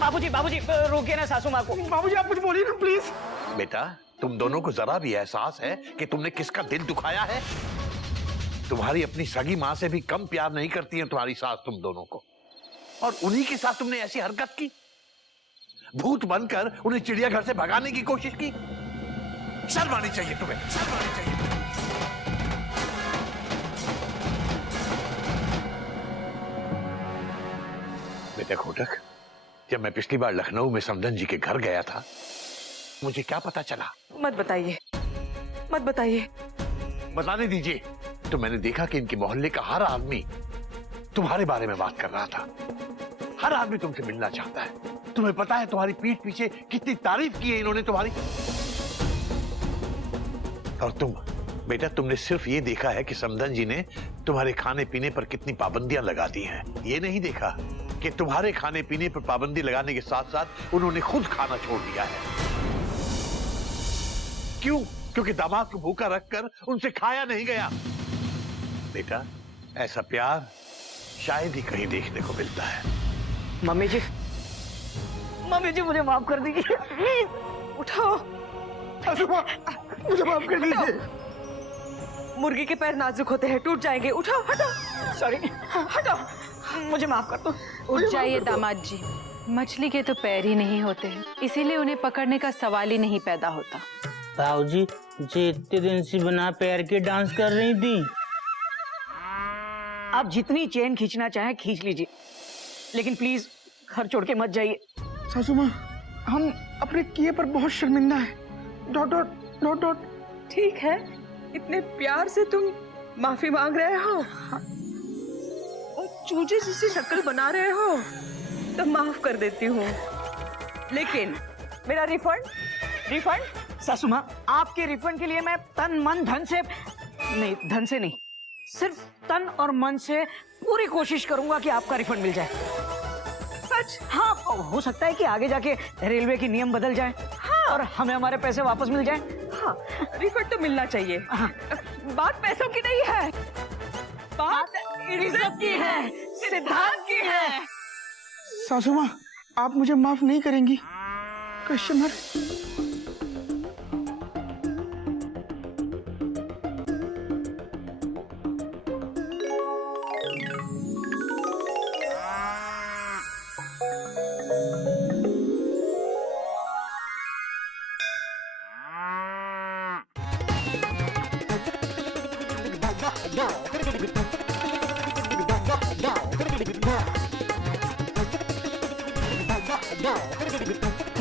बाबूजी बाबूजी रोकिए ना सासू माँ को। बाबूजी आप कुछ बोलिए ना प्लीज। बेटा तुम दोनों को जरा भी एहसास है कि तुमने किसका दिल दुखाया है? तुम्हारी अपनी सगी माँ से भी कम प्यार नहीं करती है तुम्हारी सास तुम दोनों को, और उन्हीं के साथ तुमने ऐसी हरकत की, भूत बनकर उन्हें चिड़ियाघर से भगाने की कोशिश की। शर्म आनी चाहिए तुम्हें, शर्म आनी चाहिए। बेटा खोटक, जब मैं पिछली बार लखनऊ में समदन जी के घर गया था, मुझे क्या पता चला? मत बताइए, मत बताइए। बताने दीजिए। तो मैंने देखा कि इनके मोहल्ले का हर आदमी तुम्हारे बारे में बात कर रहा था। हर आदमी तुमसे मिलना चाहता है। तुम्हें पता है तुम्हारी पीठ पीछे कितनी तारीफ की है इन्होंने तुम्हारी। और तुम बेटा, तुमने सिर्फ ये देखा है कि समदन जी ने तुम्हारे खाने पीने पर कितनी पाबंदियां लगा दी हैं। ये नहीं देखा कि तुम्हारे खाने पीने पर पाबंदी लगाने के साथ साथ उन्होंने खुद खाना छोड़ दिया है। क्यों? क्योंकि दामाद को भूखा रखकर उनसे खाया नहीं गया। बेटा ऐसा प्यार शायद ही कहीं देखने को मिलता है। मम्मी जी मुझे माफ कर दीजिए प्लीज। उठाओ सासू माँ मुझे माफ कर दीजिए। मुर्गी के पैर नाजुक होते हैं, टूट जाएंगे। उठाओ, हटाओ। सॉरी, हटाओ, मुझे माफ कर दो। उठ जाइए दामाद जी, मछली के तो पैर ही नहीं होते हैं, इसीलिए उन्हें पकड़ने का सवाल ही नहीं पैदा होता। बाबूजी जी इतने दिन से बिना पैर के डांस कर रही थी। आप जितनी चेन खींचना चाहे खींच लीजिए, लेकिन प्लीज घर छोड़ के मत जाइए। सासू माँ हम अपने किए पर बहुत शर्मिंदा है। Dot dot dot dot. ठीक है, इतने प्यार से तुम माफी मांग रहे हो और चूजे जैसी शक्ल बना रहे हो तो माफ कर देती हूँ, लेकिन मेरा रिफंड सासू माँ, आपके रिफंड के लिए मैं तन मन धन से नहीं, सिर्फ तन और मन से पूरी कोशिश करूंगा कि आपका रिफंड मिल जाए। सच? हाँ, हो सकता है कि आगे जाके रेलवे की नियम बदल जाए। हाँ, और हमें हमारे पैसे वापस मिल जाए। हाँ, रिफंड तो मिलना चाहिए। हाँ। बात पैसों की नहीं है, बात इज्जत की है, सिद्धांत की है। सासू माँ आप मुझे माफ नहीं करेंगी? कस्टमर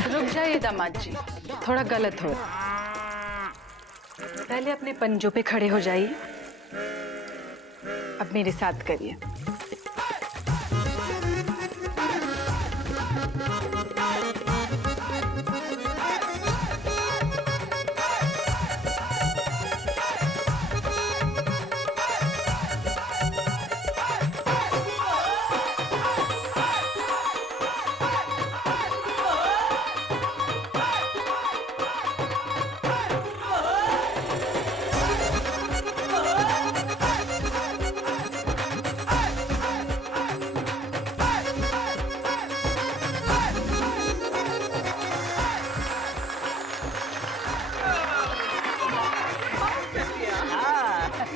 रुक जाइए दामाद जी, थोड़ा गलत हो रहा। पहले अपने पंजों पे खड़े हो जाइए, अब मेरे साथ करिए।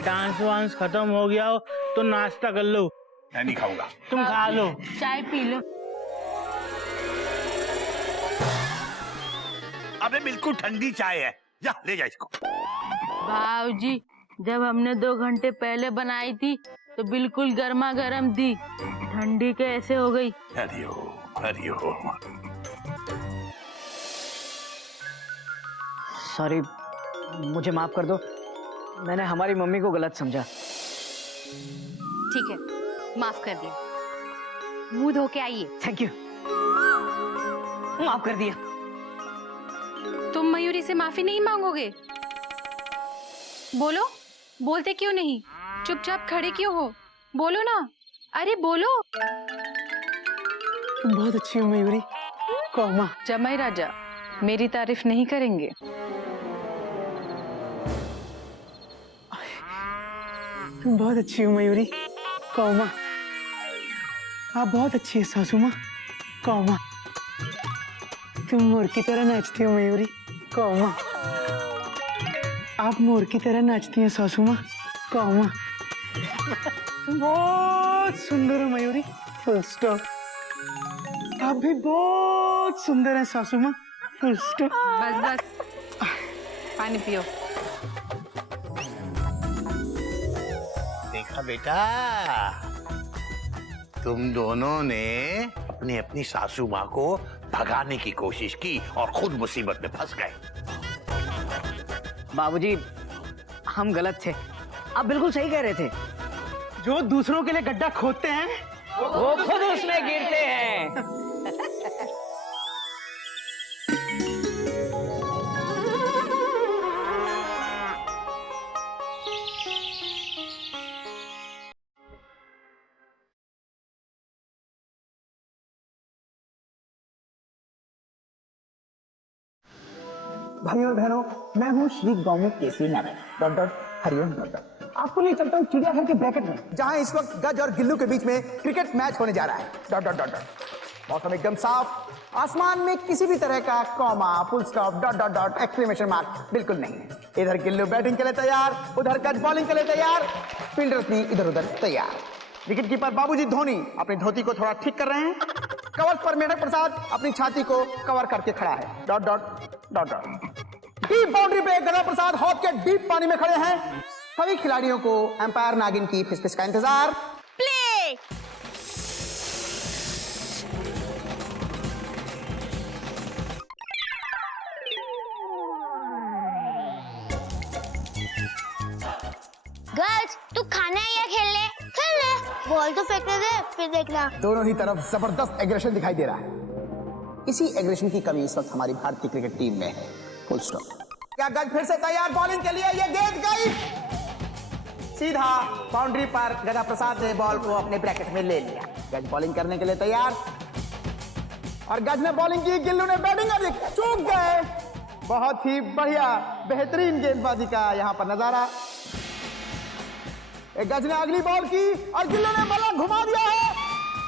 डांस वांस खत्म हो गया हो तो नाश्ता कर लो। मैं नहीं खाऊंगा। तुम खा लो। चाय पी लो। अबे बिल्कुल ठंडी चाय है, जा ले जा इसको। भाऊजी जब हमने 2 घंटे पहले बनाई थी तो बिल्कुल गर्मा गर्म थी, ठंडी कैसे हो गई? हरिओम। सॉरी, मुझे माफ कर दो, मैंने हमारी मम्मी को गलत समझा। ठीक है, माफ कर दिया। मुंह धो के आइए। थैंक यू, माफ कर दिया। तुम मयूरी से माफी नहीं मांगोगे? बोलो, बोलते क्यों नहीं? चुपचाप खड़े क्यों हो? बोलो ना, अरे बोलो। तुम बहुत अच्छी हो मयूरी। कौमा जमाई राजा मेरी तारीफ नहीं करेंगे? तुम बहुत अच्छी हो मयूरी। कौमा आप बहुत अच्छी है सासू माँ। कौमा तुम मोर की तरह नाचती हो मयूरी। कौमा। आप मोर की तरह नाचती हैं सासू माँ। कौमा। बहुत सुंदर हो मयूरी। Full stop. आप भी बहुत सुंदर हैं सासू माँ। Full stop. बस बस, पानी पियो। देखा बेटा, तुम दोनों ने अपनी अपनी सासू माँ को भगाने की कोशिश की और खुद मुसीबत में फंस गए। बाबूजी, हम गलत थे, आप बिल्कुल सही कह रहे थे। जो दूसरों के लिए गड्ढा खोदते हैं वो खुद उसमें गिरते हैं। भाइयों और बहनों, मैं हूँ Shri Gaumukh Kesari Narayan dot dot Hariom dot dot. आपको ले चलता हूँ चिड़ियाघर के ब्रैकेट में, जहाँ इस वक्त गज और गिल्लू के बीच में क्रिकेट मैच होने जा रहा है। Dot dot dot dot. मौसम एकदम साफ, आसमान में किसी भी तरह का comma, full stop, dot dot dot, exclamation mark बिल्कुल नहीं है। इधर गिल्लू बैटिंग के लिए तैयार, उधर गज बॉलिंग के लिए तैयार, फील्डर्स भी इधर उधर तैयार। विकेट कीपर बाबूजी धोनी अपनी धोती को थोड़ा ठीक कर रहे हैं। कवर्स पर मेढक प्रसाद अपनी छाती को कवर करके खड़ा है। Dot dot dot dot. Deep boundary पे गदा प्रसाद हौद के डीप पानी में खड़े हैं। सभी खिलाड़ियों को एम्पायर नागिन की फिसफिस का इंतजार। प्ले। गर्ल्स, तू खाना है या खेल ले? खेल ले। बॉल तो फेंकने दे, फिर देखना। दोनों ही तरफ जबरदस्त एग्रेशन दिखाई दे रहा है। इसी एग्रेशन की कमी इस वक्त हमारी भारतीय क्रिकेट टीम में है। Full stop. क्या गज फिर से तैयार बॉलिंग के लिए? ये गेंद गई सीधा बाउंड्री पर। गदा प्रसाद ने बॉल को अपने ब्रैकेट में ले लिया। गज बॉलिंग करने के लिए तैयार और गज ने बॉलिंग की, गिल्लू ने बैटिंग की, चूक गए। बहुत ही बढ़िया बेहतरीन गेंदबाजी का यहाँ पर नजारा। एक गज ने अगली बॉल की और गिल्लू ने बल्ला घुमा दिया है।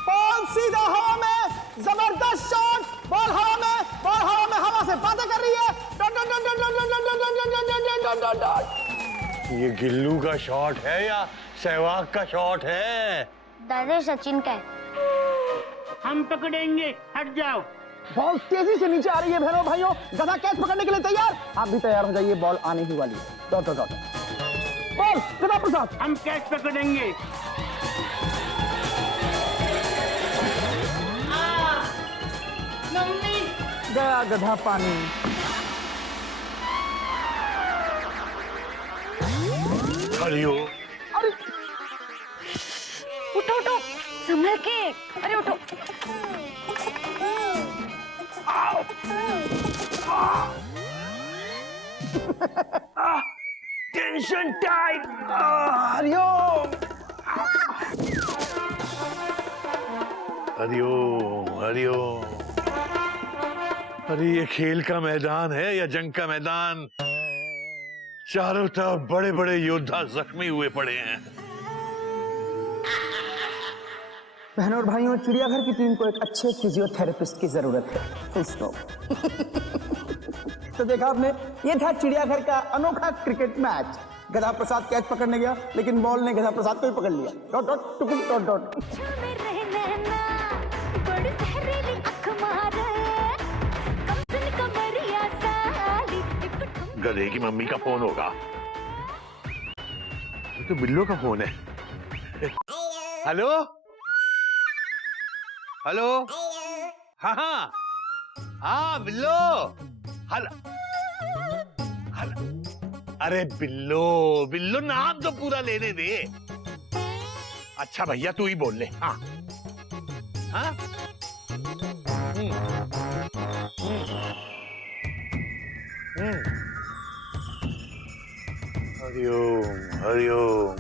बॉल सीधा हवा में, जबरदस्त शॉट। बॉल हवा में, बॉल हवा में, हवा से बातें कर रही है। ये गिल्लू का शॉट है या सहवाग का शॉट है? दादा सचिन का है। हम पकड़ेंगे, हट जाओ। बॉल तेजी से नीचे आ रही है बहनों भाइयों। गधा कैच पकड़ने के लिए तैयार। आप भी तैयार हो जाइए, बॉल आने ही वाली है। Dot dot dot. बॉल गधा प्रसाद। हम कैच पकड़ेंगे। मम्मी। गया गधा पानी। हरिओ। अरे उठो उठो, संभल के। अरे उठो। Tension tight. हरिओम। हरिओम हरिओम। अरे ये खेल का मैदान है या जंग का मैदान? चारों तरफ बड़े बड़े योद्धा जख्मी हुए पड़े हैं। बहनों और भाइयों, चिड़ियाघर की टीम को एक अच्छे फिजियोथेरेपिस्ट की जरूरत है। Full stop. तो देखा आपने, ये था चिड़ियाघर का अनोखा क्रिकेट मैच। गधा प्रसाद कैच पकड़ने गया, लेकिन बॉल ने गधा प्रसाद को ही पकड़ लिया। डॉट डॉट टुकुम डॉट डॉट। गधे की मम्मी का फोन होगा। ये तो बिल्लो का फोन है। Hello hello. हाँ हाँ हाँ बिल्लो। हल हल। अरे बिल्लो बिल्लो, नाम तो पूरा लेने दे। अच्छा भैया तू ही बोल ले। हाँ हाँ। हरिओम हरिओम।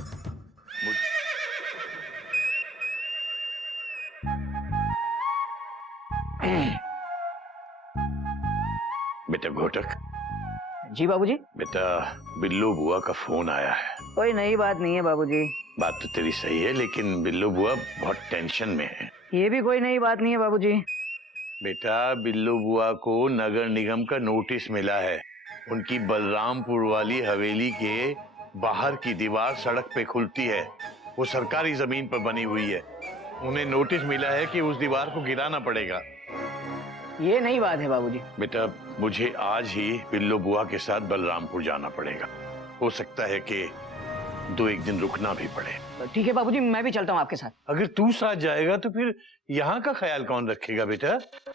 बेटा घोटक। जी बाबूजी। बेटा बिल्लू बुआ का फोन आया है। कोई नई बात नहीं है बाबूजी। बात तो तेरी सही है, लेकिन बिल्लू बुआ बहुत टेंशन में है। ये भी कोई नई बात नहीं है बाबूजी। बेटा बिल्लू बुआ को नगर निगम का नोटिस मिला है। उनकी बलरामपुर वाली हवेली के बाहर की दीवार सड़क पे खुलती है। वो सरकारी जमीन पर बनी हुई है। उन्हें नोटिस मिला है कि उस दीवार को गिराना पड़ेगा। ये नई बात है बाबूजी। बेटा मुझे आज ही बिल्लू बुआ के साथ बलरामपुर जाना पड़ेगा। हो सकता है कि 2-1 दिन रुकना भी पड़े। ठीक है बाबूजी, मैं भी चलता हूँ आपके साथ। अगर तू साथ जाएगा तो फिर यहाँ का ख्याल कौन रखेगा बेटा?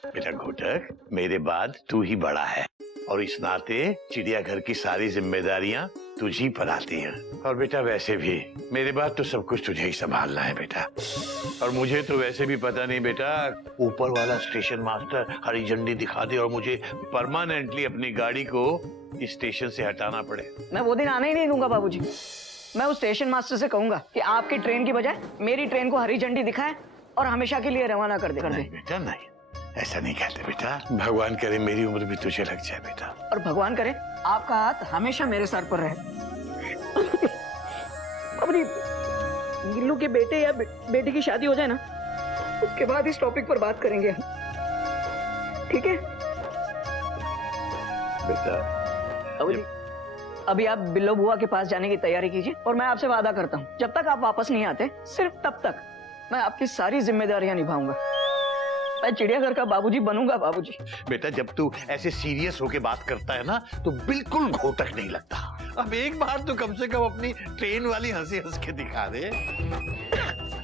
बेटा घोटक, मेरे बाद तू ही बड़ा है और इस नाते चिड़ियाघर की सारी जिम्मेदारियां तुझी पर आती हैं। और बेटा वैसे भी मेरे बाद तो सब कुछ तुझे ही संभालना है बेटा। और मुझे तो वैसे भी पता नहीं बेटा, ऊपर वाला स्टेशन मास्टर हरी झंडी दिखा दे और मुझे परमानेंटली अपनी गाड़ी को इस स्टेशन से हटाना पड़े। मैं वो दिन आने ही नहीं दूंगा बाबूजी। मैं उस स्टेशन मास्टर से कहूंगा कि आपकी ट्रेन की बजाय मेरी ट्रेन को हरी झंडी दिखाए और हमेशा के लिए रवाना कर दे। नहीं बेटा नहीं, ऐसा नहीं कहते बेटा। भगवान करे मेरी उम्र भी तुझे लग जाए बेटा। और भगवान करे आपका हाथ हमेशा मेरे सर पर रहे। बाबूजी, गिल्लू के बेटे या बेटी की शादी हो जाए ना, उसके बाद इस टॉपिक पर बात करेंगे, ठीक है? बेटा बाबूजी, अभी आप बिल्लो बुआ के पास जाने की तैयारी कीजिए और मैं आपसे वादा करता हूँ जब तक आप वापस नहीं आते, सिर्फ तब तक मैं आपकी सारी जिम्मेदारियां निभाऊंगा। मैं चिड़ियाघर का बाबूजी बनूंगा बाबूजी। बेटा जब तू ऐसे सीरियस होके बात करता है ना तो बिल्कुल घोटक नहीं लगता। अब एक बार तो कम से कम अपनी ट्रेन वाली हंसी हंस के दिखा दे।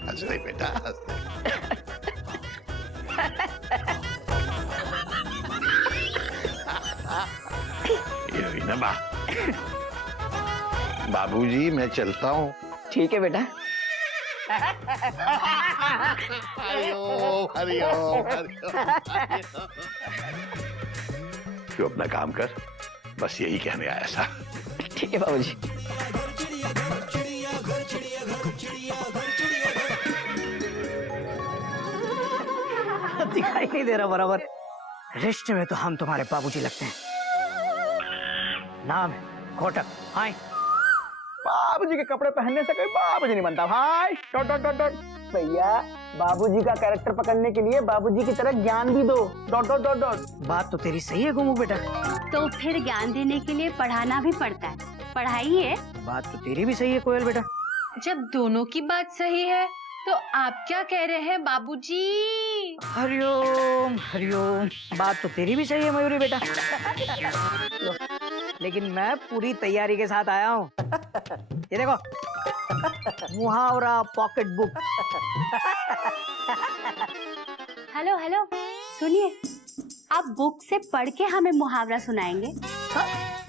हंस रही बेटा, हंस रही। ना बाबूजी मैं चलता हूँ। ठीक है बेटा। हरिओम हरिओम हरिओम। तू अपना काम कर, बस यही कहने आया था। ठीक है बाबूजी। दिखाई नहीं दे रहा बराबर। रिश्ते में तो हम तुम्हारे बाबूजी लगते हैं। नाम है घोटक। हाय। बाबूजी के कपड़े पहनने से कोई बाबूजी नहीं बनता भाई। Dot dot dot dot. भैया बाबूजी का कैरेक्टर पकड़ने के लिए बाबूजी की तरह ज्ञान भी दो। Dot dot dot dot. बात तो तेरी सही है गोमू बेटा। तो फिर ज्ञान देने के लिए पढ़ाना भी पड़ता है। पढ़ाइए। बात तो तेरी भी सही है कोयल बेटा। जब दोनों की बात सही है तो आप क्या कह रहे हैं बाबूजी? हरिओम हरिओम। बात तो तेरी भी सही है मयूरी बेटा। लेकिन मैं पूरी तैयारी के साथ आया हूँ। ये देखो, मुहावरा पॉकेट बुक। हेलो हेलो, सुनिए, आप बुक से पढ़ के हमें मुहावरा सुनाएंगे?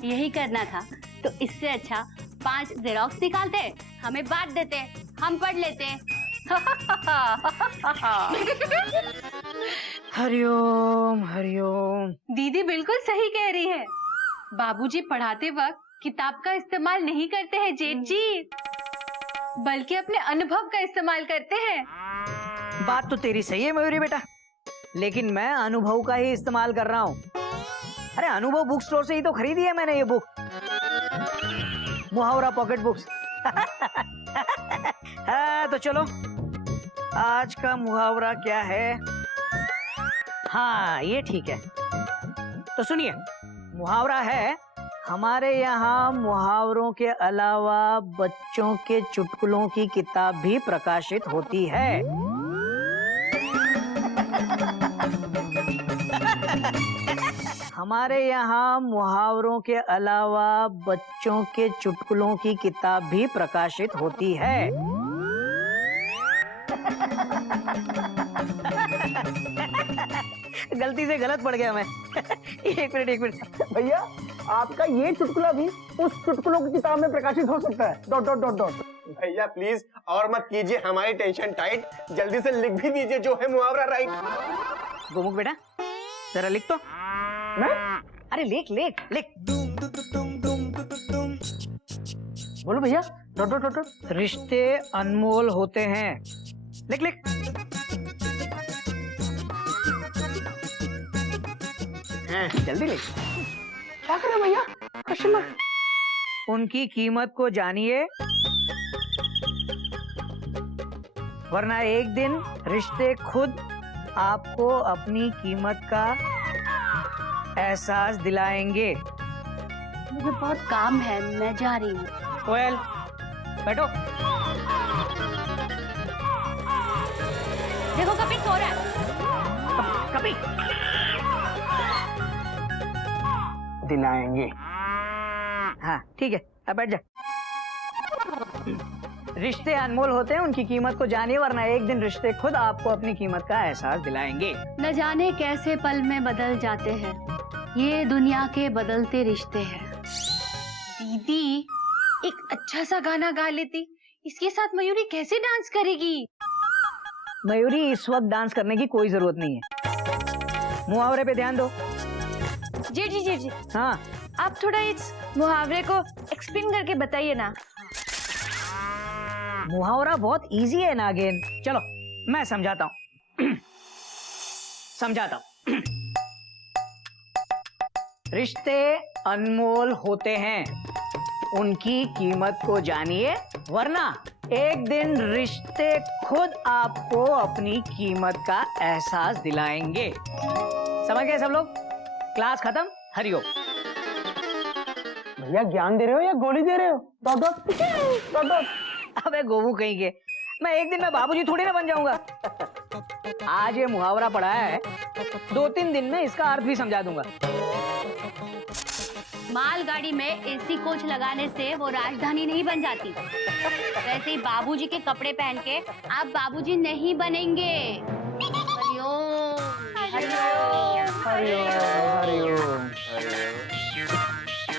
यही करना था तो इससे अच्छा 5 जेरोक्स निकालते, हमें बांट देते, हम पढ़ लेते। हरिओम हरिओम। दीदी बिल्कुल सही कह रही है। बाबूजी पढ़ाते वक्त किताब का इस्तेमाल नहीं करते हैं जेठ जी, बल्कि अपने अनुभव का इस्तेमाल करते हैं। बात तो तेरी सही है मयूरी बेटा, लेकिन मैं अनुभव का ही इस्तेमाल कर रहा हूँ। अरे अनुभव बुक स्टोर से ही तो खरीदी है मैंने ये बुक, मुहावरा पॉकेट बुक्स। हाँ, तो चलो आज का मुहावरा क्या है? हाँ ये ठीक है। तो सुनिए, मुहावरा है, हमारे यहाँ मुहावरों के अलावा बच्चों के चुटकुलों की किताब भी प्रकाशित होती है। हमारे यहाँ मुहावरों के अलावा बच्चों के चुटकुलों की किताब भी प्रकाशित होती है। गलती से गलत पड़ गया मैं। एक मिनट भैया आपका ये चुटकुला भी उस चुटकुलों की किताब में प्रकाशित हो सकता है। Dot dot dot dot. भैया प्लीज और मत कीजिए हमारी टेंशन टाइट, जल्दी से लिख भी दीजिए जो है मुहावरा राइट। गोमुख बेटा जरा लिख तो। मैं? अरे लिख लिख लिख। बोलो भैया। Dot dot dot. रिश्ते अनमोल होते हैं। लिख लिख। जल्दी लिख। क्या करें भैया? Question mark. उनकी कीमत को जानिए, वरना एक दिन रिश्ते खुद आपको अपनी कीमत का एहसास दिलाएंगे। मुझे बहुत काम है, मैं जा रही हूँ। कोयल, बैठो। देखो कपिल सो रहा है। कभी दिलाएंगे। हाँ ठीक है, अब बैठ जा। रिश्ते अनमोल होते हैं, उनकी कीमत को जानिए, वरना एक दिन रिश्ते खुद आपको अपनी कीमत का एहसास दिलाएंगे। न जाने कैसे पल में बदल जाते हैं, ये दुनिया के बदलते रिश्ते हैं। दीदी एक अच्छा सा गाना गा लेती, इसके साथ मयूरी कैसे डांस करेगी? मयूरी, इस वक्त डांस करने की कोई जरूरत नहीं है। मुहावरे पे ध्यान दो। जेठ जी, जेठ जी, हाँ, आप थोड़ा इस मुहावरे को एक्सप्लेन करके बताइए ना। मुहावरा बहुत इजी है नागिन, चलो मैं समझाता हूँ। समझाता हूँ। रिश्ते अनमोल होते हैं, उनकी कीमत को जानिए, वरना एक दिन रिश्ते खुद आपको अपनी कीमत का एहसास दिलाएंगे। समझ गए सब लोग? क्लास खत्म, हरिओम। भैया ज्ञान दे रहे हो या गोली दे रहे हो? Dot dot dot dot. अबे गोबू कहीं के, मैं एक दिन में बाबूजी थोड़ी ना बन जाऊंगा। आज ये मुहावरा पढ़ा है, 2-3 दिन में इसका अर्थ भी समझा दूंगा। मालगाड़ी में एसी कोच लगाने से वो राजधानी नहीं बन जाती। वैसे ही बाबूजी के कपड़े पहन के आप बाबूजी नहीं बनेंगे। हरिओम हरिओम हरिओम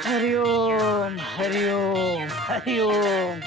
हरिओम हरिओम हरिओम।